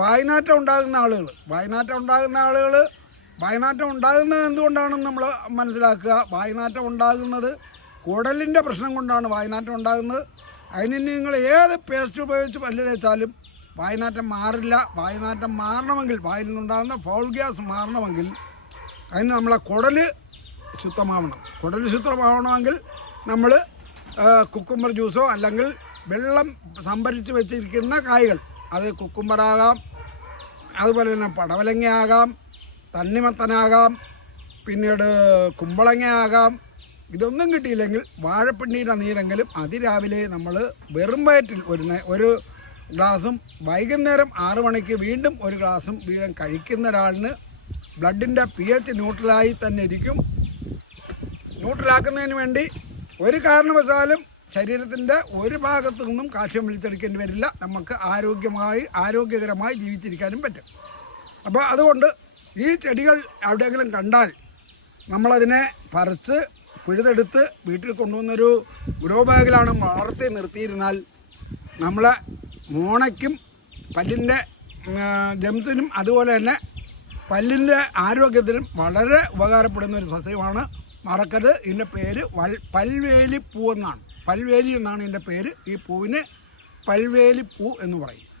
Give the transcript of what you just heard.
വായനാറ്റം ഉണ്ടാകുന്ന ആളുകൾ. വായനാറ്റം ഉണ്ടാകുന്ന ആളുകൾ വായനാറ്റം ഉണ്ടാകുന്നത് എന്തുകൊണ്ടാണെന്ന് നമ്മൾ മനസ്സിലാക്കുക. വായനാറ്റം ഉണ്ടാകുന്നത് കുടലിന്റെ പ്രശ്നം കൊണ്ടാണ് വായനാറ്റം ഉണ്ടാകുന്നത്. അതിന് നിങ്ങൾ ഏത് പേസ്റ്റ് ഉപയോഗിച്ച് പല്ല് തേച്ചാലും വായനാറ്റം മാറില്ല. വായനാറ്റം മാറണമെങ്കിൽ വായിൽ നിന്നുണ്ടാകുന്ന ഫോൾ ഗ്യാസ് മാറണമെങ്കിൽ അതിന് നമ്മളെ കുടൽ ശുദ്ധമാവണം. കുടൽ ശുദ്ധമാവണമെങ്കിൽ നമ്മൾ കുക്കുമ്പർ ജ്യൂസോ അല്ലെങ്കിൽ വെള്ളം സംഭരിച്ച് വെച്ചിരിക്കുന്ന കായ്കൾ അത് കുക്കുംബറാകാം. അതുപോലെ തന്നെ പടവലങ്ങയാകാം തണ്ണിമത്തനാകാം പിന്നീട് കുമ്പളങ്ങയാകാം. ഇതൊന്നും കിട്ടിയില്ലെങ്കിൽ വാഴപ്പിണ്ണീരുടെ നീരെങ്കിലും അതിരാവിലെ നമ്മൾ വെറും വയറ്റിൽ ഒരു ഒരു ഗ്ലാസും വൈകുന്നേരം ആറ് മണിക്ക് വീണ്ടും ഒരു ഗ്ലാസും വീതം കഴിക്കുന്ന ഒരാളിന് ബ്ലഡിന്റെ പി എച്ച് ന്യൂട്രലായി തന്നെ ഇരിക്കും. ന്യൂട്രലാക്കുന്നതിന് വേണ്ടി ഒരു കാരണവശാലും ശരീരത്തിന്റെ ഒരു ഭാഗത്തു നിന്നും കാൽഷ്യം വലിച്ചെടുക്കേണ്ടി വരില്ല. നമുക്ക് ആരോഗ്യമായി ആരോഗ്യകരമായി ജീവിച്ചിരിക്കാനും പറ്റും. അപ്പോൾ അതുകൊണ്ട് ഈ ചെടികൾ എവിടെയെങ്കിലും കണ്ടാൽ നമ്മളതിനെ പറിച്ച് പിഴുതെടുത്ത് വീട്ടിൽ കൊണ്ടുവന്നൊരു ഗ്രോ ബാഗിലാണ് വളർത്തി നിർത്തിയിരുന്നാൽ നമ്മളെ മോണയ്ക്കും പല്ലിന്റെ ജംസിനും അതുപോലെ തന്നെ പല്ലിന്റെ ആരോഗ്യത്തിനും വളരെ ഉപകാരപ്പെടുന്ന ഒരു സസ്യമാണ്. മറക്കരുത്. ഇതിന്റെ പേര് വൽ പൽവേലിപ്പൂ എന്നാണ്. പൽവേലി എന്നാണ് എന്റെ പേര്. ഈ പൂവിന് പൽവേലി പൂ എന്ന് പറയും.